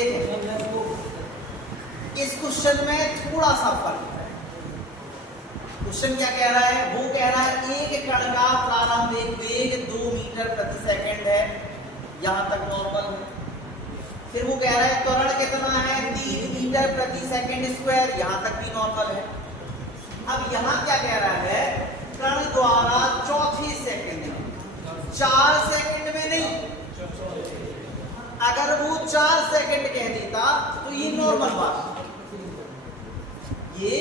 देखो इस क्वेश्चन में थोड़ा सा फर्क है। क्वेश्चन क्या कह रहा है? वो कह रहा है एक कण का प्रारंभिक वेग 2 मीटर प्रति सेकंड है, यहां तक नॉर्मल है। फिर वो कह रहा है त्वरण कितना है? 3 मीटर प्रति सेकंड स्क्वायर, यहां तक भी नॉर्मल है। अब यहां क्या कह रहा है? कण द्वारा चौथे सेकंड में, 4 सेकंड में नहीं, अगर वो 4 सेकंड कह देता तो ये नॉर्मल बात, ये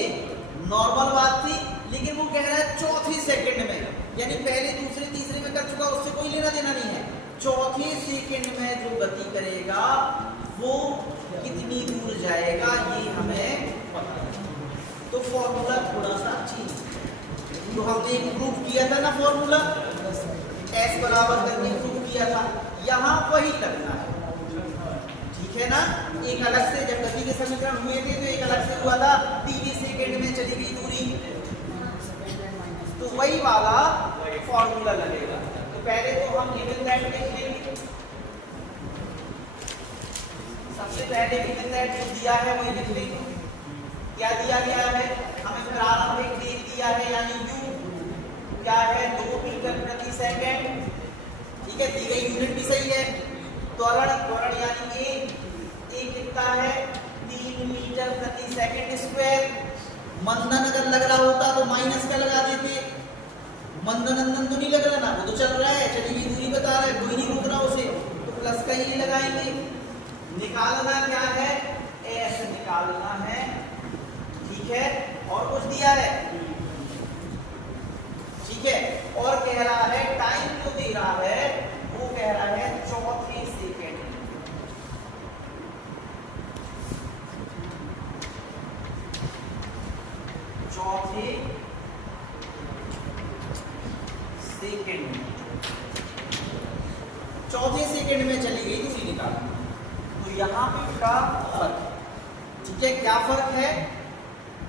नॉर्मल बात थी। लेकिन वो कह रहा है चौथे सेकंड में, यानी पहले दूसरे तीसरे में कर चुका, उससे कोई लेना देना नहीं है। चौथे सेकंड में जो गति करेगा वो कितनी दूर जाएगा ये हमें पता है। तो फॉर्मूला थोड़ा सा चेंज, तो हमने प्रूव किया था ना फॉर्मूला, S बराबर करके प्रूव किया था, यहाँ वही लगना है, ठीक है ना। एक अलग से जब गति के समीकरण हुए थे तो एक अलग से हुआ था, 3 सेकंड में चली गई दूरी, तो वही वाला फॉर्मूला लगेगा। तो पहले तो हम गिवन दैट लिख लेंगे, सबसे पहले गिवन दैट जो दिया है वही लिख लेंगे। क्या दिया गया है? हमें प्रारंभिक वेग दिया है, यानी u क्या है? 2 मीटर प्रति सेकंड, ठीक है, दी गई यूनिट भी सही है। त्वरण यानी a कितना है? 3 मीटर प्रति सेकंड स्क्वायर। मंदन अगर लग रहा होता तो माइनस का लगा देते, मंदन तो नहीं लग रहा ना, वो तो चल रहा है, चली गई दूरी बता रहा है, कोई नहीं रोक रहा उसे, तो प्लस का ही लगाएंगे। निकालना क्या है? S निकालना है, ठीक है। और कुछ दिया है, ठीक है, और कह रहा है टाइम जो दे रहा है वो कह रहा है चौथे सेकंड, चौथे सेकंड में चली गई दूसरी निकालना। तो यहाँ पे का फर्क, ठीक है, क्या फर्क है?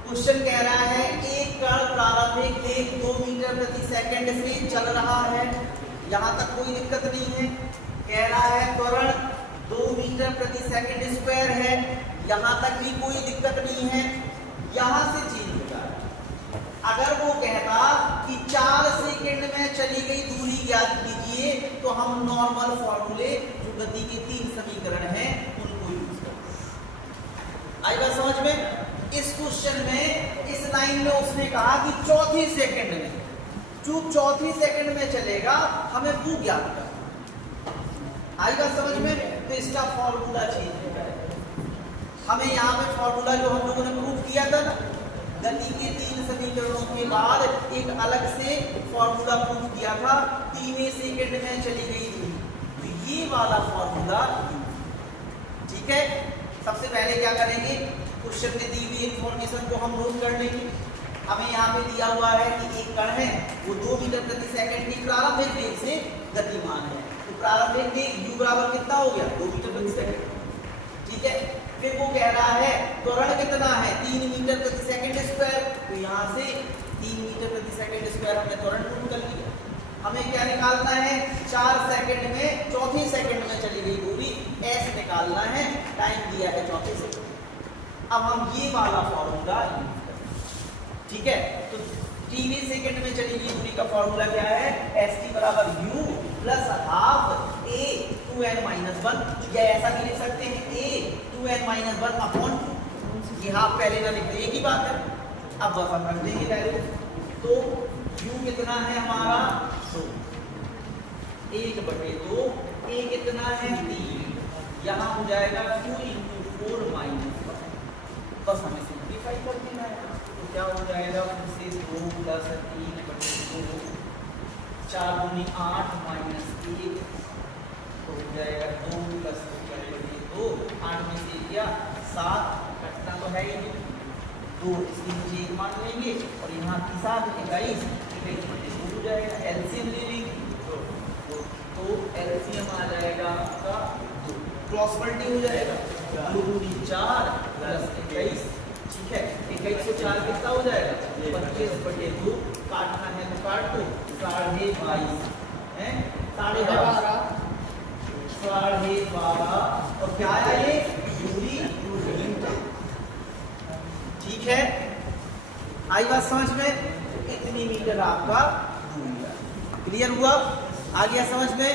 क्वेश्चन कह रहा है एक कण प्रारंभिक वेग 2 मीटर प्रति सेकंड से चल रहा है, यहां तक कोई दिक्कत नहीं है। कह रहा है त्वरण 2 मीटर प्रति सेकंड स्क्वायर है, यहां तक भी कोई दिक्कत नहीं है। यहां से चेंज होगा, अगर वो कहता कि 4 सेकंड में चली गई दूरी ज्ञात कीजिए, तो हम नॉर्मल फॉर्मूले जो गति के 3 समीकरण हैं उनको यूज करते। आई बात समझ में? इस क्वेश्चन में इस लाइन में उसने कहा कि चौथी सेकंड में, जो चौथी सेकंड में चलेगा हमें वो ज्ञात करना। आई बात समझ में? तो इसका फॉर्मूला चेंज हो जाएगा। हमें यहाँ पे फॉर्मूला जो हम लोगों ने प्रूव किया था ना, गति के 3 समीकरणों के बाद एक अलग से फॉर्मूला प्रूव किया था, 3वें सेकंड में चली गई दूरी, तो ये वाला फॉर्मूला, ठीक है। सबसे पहले क्या करेंगे? क्वेश्चन में दी हुई इंफॉर्मेशन को हम नोट कर लेंगे। हमें यहाँ पे दिया हुआ है कि एक कण है वो 2 मीटर प्रति सेकंड की प्रारंभिक वेग से गतिमान है, तो प्रारंभिक वेग u बराबर कितना हो गया? 2 मीटर प्रति सेकंड, ठीक है। फिर वो कह रहा है त्वरण कितना है? 3 मीटर प्रति सेकंड स्क्वायर, तो यहाँ से 3 मीटर प्रति सेकंड स्क्वायर हमने त्वरण प्रूव कर लिया। हमें क्या निकालना है? 4 सेकंड में, चौथे सेकंड में चली गई दूरी S निकालना है, टाइम दिया है चौथे सेकंड। अब हम ये वाला फॉर्मूला यूज करें, ठीक है। तो 3वें सेकंड में चली गई दूरी का फॉर्मूला क्या है? S t बराबर u plus half a 2n-1, या ऐसा भी लिख सकते हैं a 2n-1 अपॉन 2, ये हाफ पहले ना लिखते, एक ही बात है। अब बस हम रख देंगे वैल्यू, तो u कितना है हमारा? 2, 1/2, a कितना है? 3, यहाँ हो जाएगा 2 × 4 - 1, बस हमें सिंप्लीफाई कर देना है। तो क्या हो जाएगा? फिर से 2 + 3/2, 4 × 8 - 1, तो हो जाएगा 2 + 3/2, 8 में से क्या 7, कटना तो है ही, 2 इसकी नीचे 1 मान लेंगे, और यहाँ की 7 21 हो जाएगा। एलसीएम ले लेंगे, तो एलसीएम आ जाएगा आपका 2, क्रॉस मल्टी हो जाएगा, 2 × 4 + 21, ठीक है। 21 से 4 कितना हो जाएगा? 25/2, काटना है तो काट दो, 22.5 है, 12.5, और क्या आया ये? आई बात समझ में? इतनी मीटर आपका दूरी है। क्लियर हुआ? आ गया समझ में?